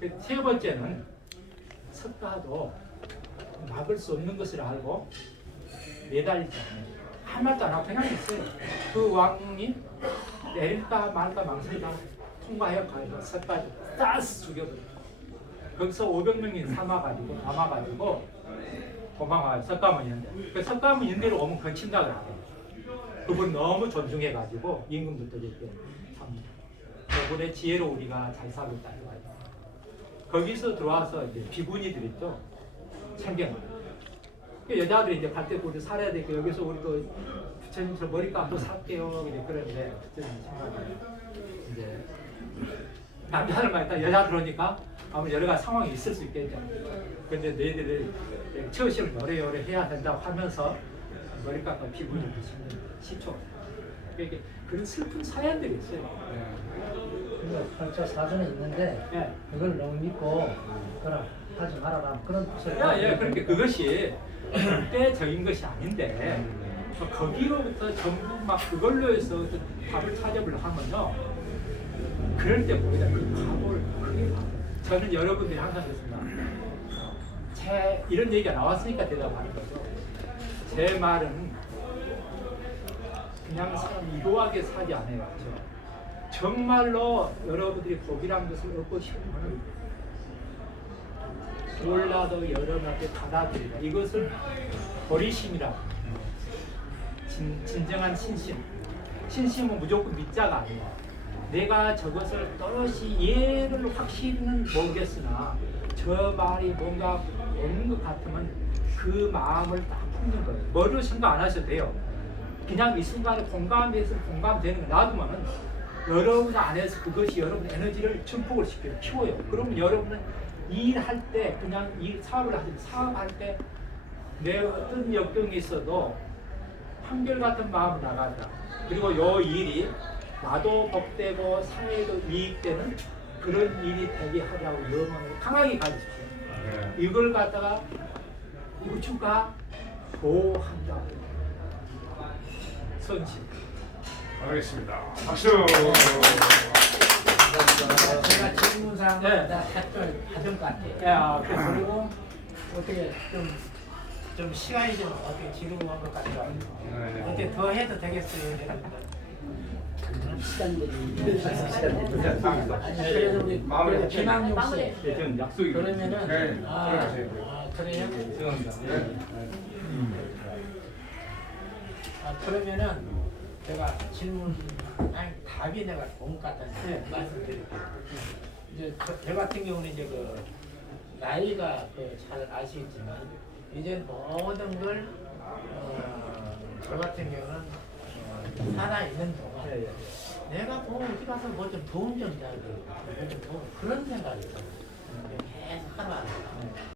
그세 번째는 석가도 막을 수 없는 것을 알고 매달리지 않아요. 한 말도 안 하고 그냥 있어요. 그 왕이 내릴까 말까 망설이다 통과해 가지고 석가를 따스 죽여버려요. 거기서 500명이 삼아가지고 남아가지고 도망와요. 석가모니인데 그 석가모니인데로 오면 거친다 그래요. 그분 너무 존중해가지고 임금들도 이렇게 참 그분의 지혜로 우리가 잘 살고 있다 이거예요. 거기서 들어와서 이제 비구니들 있죠. 참견. 그 여자들이 이제 갈 때 우리 살아야 되니까 여기서 우리도 부처님 저 머리 감고 살게요. 이제 그러는데 부처님 생각에 이제 남자를 말다 여자 들어오니까 아무 여러 가지 상황이 있을 수 있겠죠. 근데 너희들을 처우시를 오래오래 해야 된다고 하면서 머리 깎아 비구니 드시는 시초. 그러니까 그런 슬픈 사연들이 있어요. 그러니까 벌써 사전에 있는데 예. 그걸 너무 믿고 그럼 하지 말아라 그런 소리. 예, 예, 그렇게 그것이 절대적인 것이 아닌데 뭐 거기로부터 전부 막 그걸로 해서 어떤 답을 찾아보려 하면요 그럴 때 보이다 그 각오를 크게 봐. 저는 여러분들이 항상 그렇습니다 제 이런 얘기가 나왔으니까 대답하는 거죠 제 말은 그냥 사람 이로하게 사지 않아요 그렇죠? 정말로 여러분들이 복이란 것을 얻고 싶으면 몰라도 여러분한테 받아들이라. 이것을 보리심이라. 진, 진정한 신심. 신심은 무조건 믿자가 아니야. 내가 저것을 또렷이 예를 확실히는 모르겠으나 저 말이 뭔가 없는 것 같으면 그 마음을 딱 품는 거예요. 뭐를 생각 안 하셔도 돼요. 그냥 이 순간에 공감해서 공감되는 거 놔두면은 여러분 안에서 그것이 여러분 에너지를 증폭을 시켜요. 키워요. 그러면 여러분은 일할 때 그냥 일 사업을 때 사업할 때 내 어떤 역경이 있어도 한결같은 마음으로 나간다. 그리고 요 일이 나도 복되고 사회도 이익되는 그런 일이 되게 하라고 영혼을 강하게 가지십시오. 이걸 갖다가 우주가 보호한다. 선심. 알겠습니다. 박수. 제가 질문사항을 네. 다 답변 받은 것 같아요. 야, 그- 그리고 어떻게 좀, 좀 시간이 좀 어떻게 지루한 것 같아요. 네. 어떻게 더 해도 되겠어요? 아니, 그래도 우리 마무리 그래도. 김학용 씨 네, 저는 약속이 그러면은 네, 아. 아 그래요? 죄송합니다. 아 그러면은 제가 질문 아니 답이 내가 온 같다는 네. 말씀드릴게요. 이제 저, 저 같은 경우는 이제 그 나이가 그 잘 아시겠지만 이제 모든 걸 어, 저 같은 경우는 어, 살아 있는 동안 예, 예. 내가 뭐 어디 가서 뭐 좀 도움 좀 줘야 돼. 뭐좀 도움 그런 생각이 있어요. 계속 하루하루.